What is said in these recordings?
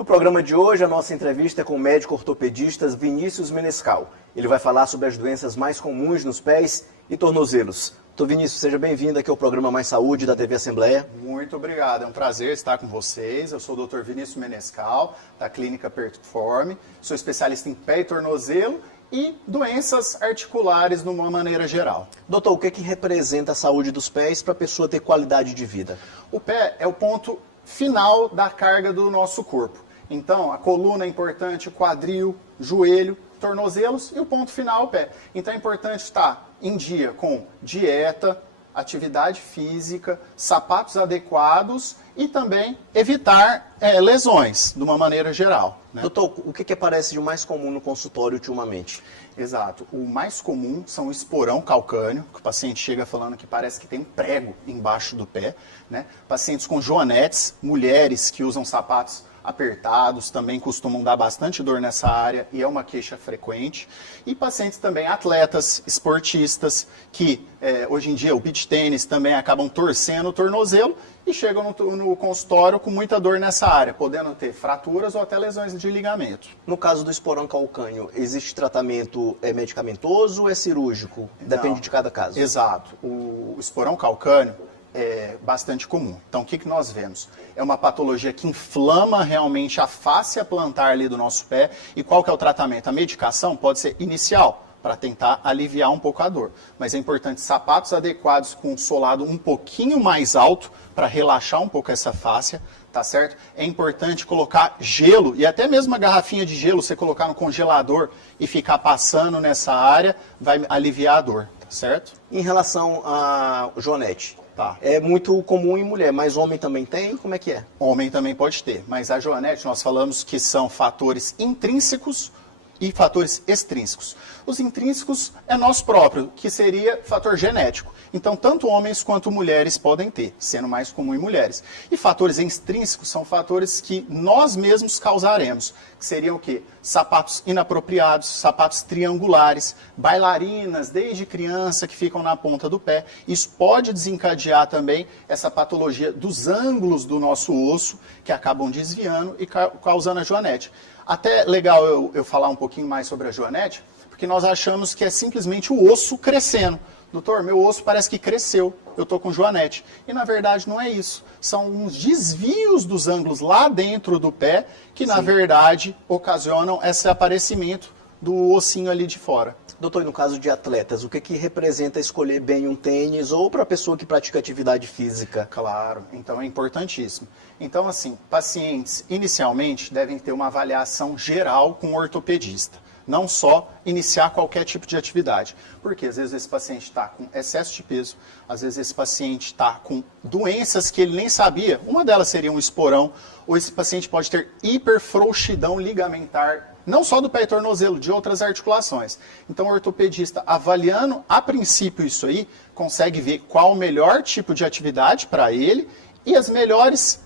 No programa de hoje, a nossa entrevista é com o médico ortopedista Vinícius Menescal. Ele vai falar sobre as doenças mais comuns nos pés e tornozelos. Doutor Vinícius, seja bem-vindo aqui ao programa Mais Saúde da TV Assembleia. Muito obrigado, é um prazer estar com vocês. Eu sou o Dr. Vinícius Menescal, da Clínica Perform. Sou especialista em pé e tornozelo e doenças articulares de uma maneira geral. Doutor, o que representa a saúde dos pés para a pessoa ter qualidade de vida? O pé é o ponto final da carga do nosso corpo. Então, a coluna é importante, o quadril, joelho, tornozelos e o ponto final, o pé. Então, é importante estar em dia com dieta, atividade física, sapatos adequados e também evitar lesões, de uma maneira geral, né? Doutor, o que aparece de mais comum no consultório ultimamente? Exato. O mais comum são o esporão calcâneo, que o paciente chega falando que parece que tem um prego embaixo do pé, né? Pacientes com joanetes, mulheres que usam sapatos apertados, também costumam dar bastante dor nessa área e é uma queixa frequente. E pacientes também atletas, esportistas, que hoje em dia o beach tênis também acabam torcendo o tornozelo e chegam no consultório com muita dor nessa área, podendo ter fraturas ou até lesões de ligamento. No caso do esporão calcâneo, existe tratamento medicamentoso ou é cirúrgico? Depende de cada caso. Exato. O esporão calcâneo é bastante comum. Então, o que nós vemos? É uma patologia que inflama realmente a face plantar ali do nosso pé. E qual que é o tratamento? A medicação pode ser inicial, para tentar aliviar um pouco a dor. Mas é importante sapatos adequados com um solado um pouquinho mais alto, para relaxar um pouco essa fáscia, tá certo? É importante colocar gelo, e até mesmo uma garrafinha de gelo, você colocar no congelador e ficar passando nessa área, vai aliviar a dor, tá certo? Em relação a joanete, Tá. é muito comum em mulher, mas homem também tem? Como é que é? Homem também pode ter, mas a joanete nós falamos que são fatores intrínsecos e fatores extrínsecos. Os intrínsecos é nosso próprio, que seria fator genético. Então, tanto homens quanto mulheres podem ter, sendo mais comum em mulheres. E fatores extrínsecos são fatores que nós mesmos causaremos, que seriam o quê? Sapatos inapropriados, sapatos triangulares, bailarinas desde criança que ficam na ponta do pé. Isso pode desencadear também essa patologia dos ângulos do nosso osso, que acabam desviando e causando a joanete. Até legal eu falar um pouquinho mais sobre a joanete, porque nós achamos que é simplesmente o osso crescendo. Doutor, meu osso parece que cresceu, eu estou com joanete. E na verdade não é isso. São uns desvios dos ângulos lá dentro do pé que na verdade ocasionam esse aparecimento do ossinho ali de fora. Doutor, e no caso de atletas, o que representa escolher bem um tênis ou para a pessoa que pratica atividade física? Claro, então é importantíssimo. Então, assim, pacientes inicialmente devem ter uma avaliação geral com o ortopedista. Não só iniciar qualquer tipo de atividade. Porque às vezes esse paciente está com excesso de peso, às vezes esse paciente está com doenças que ele nem sabia. Uma delas seria um esporão, ou esse paciente pode ter hiperfrouxidão ligamentar, não só do pé e tornozelo, de outras articulações. Então o ortopedista, avaliando a princípio isso aí, consegue ver qual o melhor tipo de atividade para ele e as melhores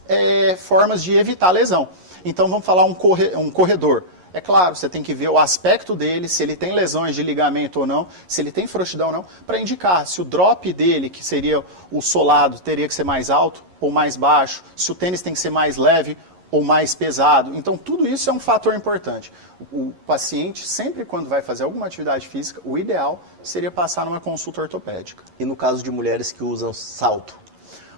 formas de evitar a lesão. Então vamos falar um corredor. É claro, você tem que ver o aspecto dele, se ele tem lesões de ligamento ou não, se ele tem frouxidão ou não, para indicar se o drop dele, que seria o solado, teria que ser mais alto ou mais baixo, se o tênis tem que ser mais leve ou mais pesado. Então, tudo isso é um fator importante. O paciente, sempre quando vai fazer alguma atividade física, o ideal seria passar numa consulta ortopédica. E no caso de mulheres que usam salto?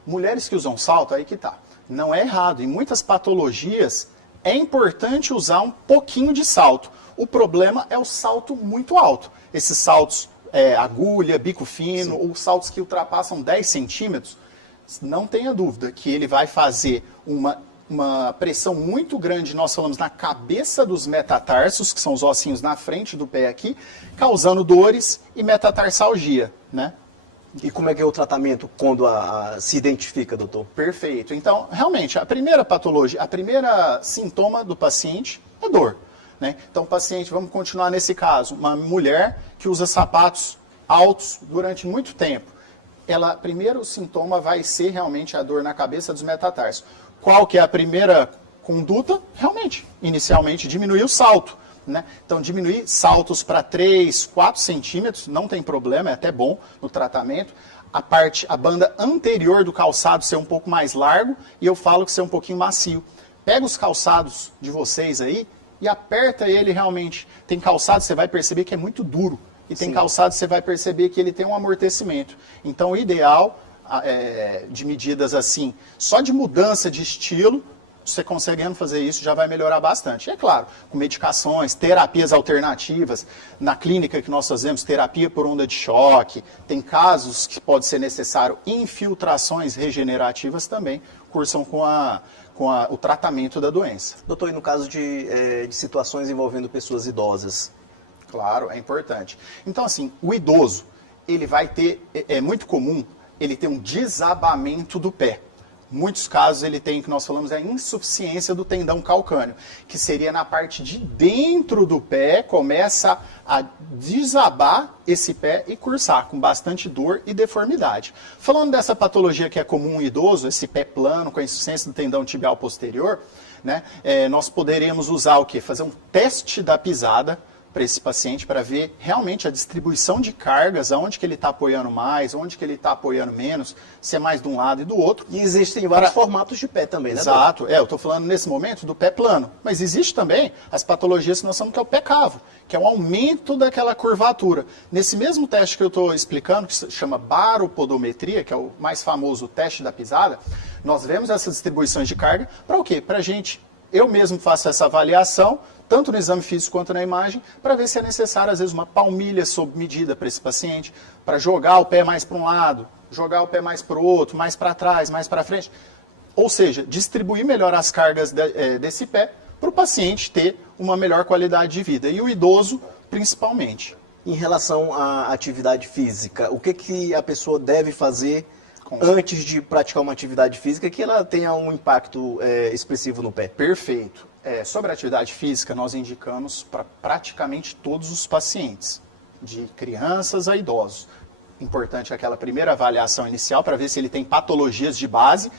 Mulheres que usam salto, aí que tá. Não é errado. Em muitas patologias, é importante usar um pouquinho de salto. O problema é o salto muito alto. Esses saltos agulha, bico fino, ou saltos que ultrapassam 10 centímetros, não tenha dúvida que ele vai fazer uma pressão muito grande, nós falamos, na cabeça dos metatarsos, que são os ossinhos na frente do pé aqui, causando dores e metatarsalgia, né? E como é que é o tratamento quando se identifica, doutor? Perfeito. Então, realmente, a primeira patologia, a primeira sintoma do paciente é dor, né? Então, o paciente, vamos continuar nesse caso, uma mulher que usa sapatos altos durante muito tempo. Primeiro sintoma vai ser realmente a dor na cabeça dos metatarsos. Qual que é a primeira conduta? Realmente, inicialmente, diminuir o salto, né? Então, diminuir saltos para 3, 4 centímetros, não tem problema, é até bom no tratamento. A banda anterior do calçado ser um pouco mais largo, e eu falo que ser um pouquinho macio. pega os calçados de vocês aí e aperta ele realmente. Tem calçado, você vai perceber que é muito duro. E tem calçado, você vai perceber que ele tem um amortecimento. Então, o ideal de medidas assim, só de mudança de estilo, você conseguindo fazer isso já vai melhorar bastante. E é claro, com medicações, terapias alternativas, na clínica que nós fazemos, terapia por onda de choque, tem casos que pode ser necessário infiltrações regenerativas também, cursam com o tratamento da doença. Doutor, e no caso de situações envolvendo pessoas idosas? Claro, é importante. Então, assim, o idoso, ele vai ter, é muito comum, ele ter um desabamento do pé. Muitos casos ele tem, que nós falamos, a insuficiência do tendão calcâneo, que seria na parte de dentro do pé, começa a desabar esse pé e cursar, com bastante dor e deformidade. Falando dessa patologia que é comum no idoso, esse pé plano com a insuficiência do tendão tibial posterior, né, nós poderíamos usar o quê? Fazer um teste da pisada para esse paciente, para ver realmente a distribuição de cargas, aonde que ele está apoiando mais, onde que ele está apoiando menos, se é mais de um lado e do outro. E existem vários formatos de pé também, né? Exato, eu estou falando nesse momento do pé plano, mas existe também as patologias que nós chamamos que é o pé cavo, que é um aumento daquela curvatura. Nesse mesmo teste que eu estou explicando, que se chama baropodometria, que é o mais famoso teste da pisada, nós vemos essas distribuições de carga para o quê? Para a gente, eu mesmo faço essa avaliação, tanto no exame físico quanto na imagem, para ver se é necessário, às vezes, uma palmilha sob medida para esse paciente, para jogar o pé mais para um lado, jogar o pé mais para o outro, mais para trás, mais para frente. Ou seja, distribuir melhor as cargas desse pé para o paciente ter uma melhor qualidade de vida. E o idoso, principalmente. Em relação à atividade física, o que a pessoa deve fazer antes de praticar uma atividade física que ela tenha um impacto expressivo no pé? Perfeito. Sobre a atividade física, nós indicamos para praticamente todos os pacientes, de crianças a idosos. Importante aquela primeira avaliação inicial para ver se ele tem patologias de base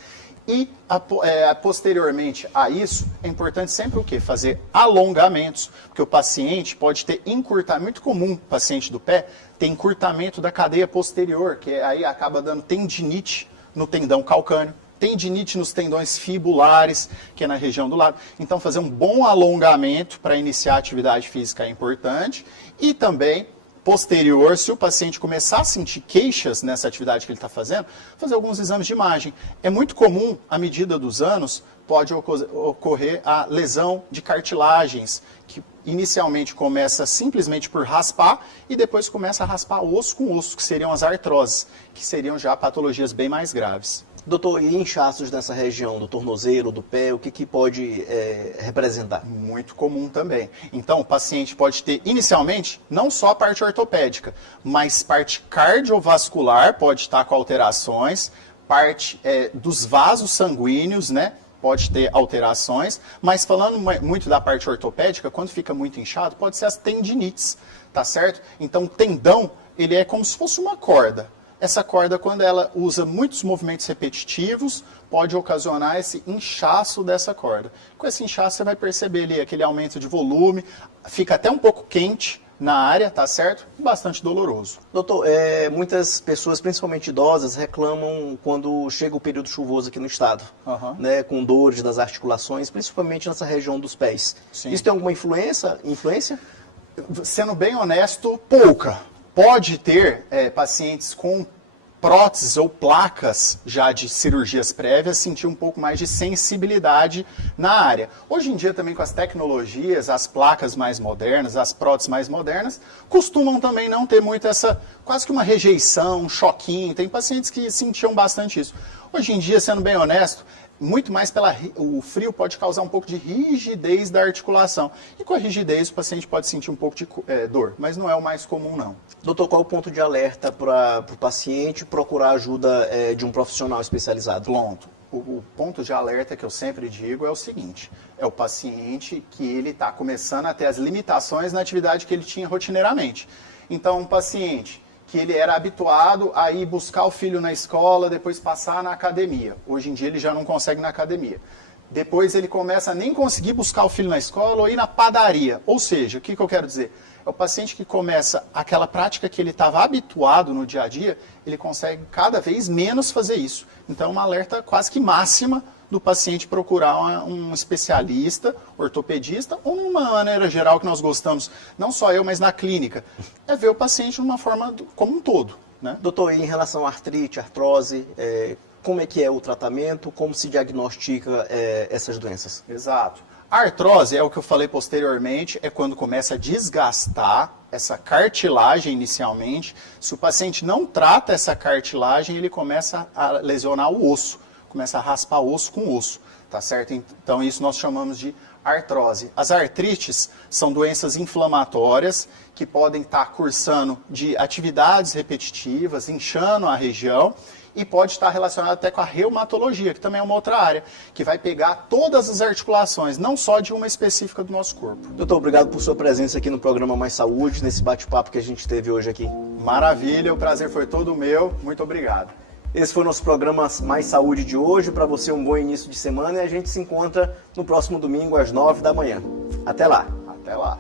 e, posteriormente a isso, é importante sempre o quê? Fazer alongamentos, porque o paciente pode ter encurtamento, muito comum o paciente do pé, tem encurtamento da cadeia posterior, que aí acaba dando tendinite no tendão calcâneo. Tendinite nos tendões fibulares, que é na região do lado. Então, fazer um bom alongamento para iniciar a atividade física é importante. E também, posterior, se o paciente começar a sentir queixas nessa atividade que ele está fazendo, fazer alguns exames de imagem. É muito comum, à medida dos anos, pode ocorrer a lesão de cartilagens, que inicialmente começa simplesmente por raspar e depois começa a raspar osso com osso, que seriam as artroses, que seriam já patologias bem mais graves. Doutor, e inchaços nessa região, do tornozelo, do pé, o que pode representar? Muito comum também. Então, o paciente pode ter, inicialmente, não só a parte ortopédica, mas parte cardiovascular pode estar com alterações, parte dos vasos sanguíneos, né? Pode ter alterações, mas falando muito da parte ortopédica, quando fica muito inchado, pode ser as tendinites, tá certo? Então, o tendão, ele é como se fosse uma corda. Essa corda, quando ela usa muitos movimentos repetitivos, pode ocasionar esse inchaço dessa corda. Com esse inchaço, você vai perceber ali aquele aumento de volume, fica até um pouco quente na área, tá certo? E bastante doloroso. Doutor, muitas pessoas, principalmente idosas, reclamam quando chega o período chuvoso aqui no estado, né, com dores das articulações, principalmente nessa região dos pés. Sim. Isso tem alguma influência? Sendo bem honesto, pouca. Pode ter pacientes com próteses ou placas já de cirurgias prévias sentir um pouco mais de sensibilidade na área. Hoje em dia também com as tecnologias, as placas mais modernas, as próteses mais modernas, costumam também não ter muito essa, quase que uma rejeição, um choquinho. Tem pacientes que sentiam bastante isso. Hoje em dia, sendo bem honesto, muito mais o frio pode causar um pouco de rigidez da articulação. E com a rigidez o paciente pode sentir um pouco de dor, mas não é o mais comum não. Doutor, qual é o ponto de alerta para o paciente procurar ajuda de um profissional especializado? Pronto. O ponto de alerta que eu sempre digo é o seguinte, é o paciente que ele está começando a ter as limitações na atividade que ele tinha rotineiramente. Então, um paciente que ele era habituado a ir buscar o filho na escola, depois passar na academia. Hoje em dia ele já não consegue na academia. Depois ele começa a nem conseguir buscar o filho na escola ou ir na padaria. Ou seja, o que eu quero dizer? É o paciente que começa aquela prática que ele estava habituado no dia a dia, ele consegue cada vez menos fazer isso. Então, uma alerta quase que máxima do paciente procurar um especialista, ortopedista, ou numa maneira geral que nós gostamos, não só eu, mas na clínica, é ver o paciente de uma forma como um todo, né? Doutor, e em relação à artrite, artrose, como é que é o tratamento, como se diagnostica essas doenças? Exato. A artrose é o que eu falei posteriormente, é quando começa a desgastar essa cartilagem inicialmente. Se o paciente não trata essa cartilagem, ele começa a lesionar o osso, começa a raspar osso com osso, tá certo? Então isso nós chamamos de artrose. As artrites são doenças inflamatórias que podem estar cursando de atividades repetitivas, inchando a região, e pode estar relacionado até com a reumatologia, que também é uma outra área, que vai pegar todas as articulações, não só de uma específica do nosso corpo. Doutor, obrigado por sua presença aqui no programa Mais Saúde, nesse bate-papo que a gente teve hoje aqui. Maravilha, o prazer foi todo meu. Muito obrigado. Esse foi o nosso programa Mais Saúde de hoje. Para você, um bom início de semana, e a gente se encontra no próximo domingo às 9 da manhã. Até lá! Até lá!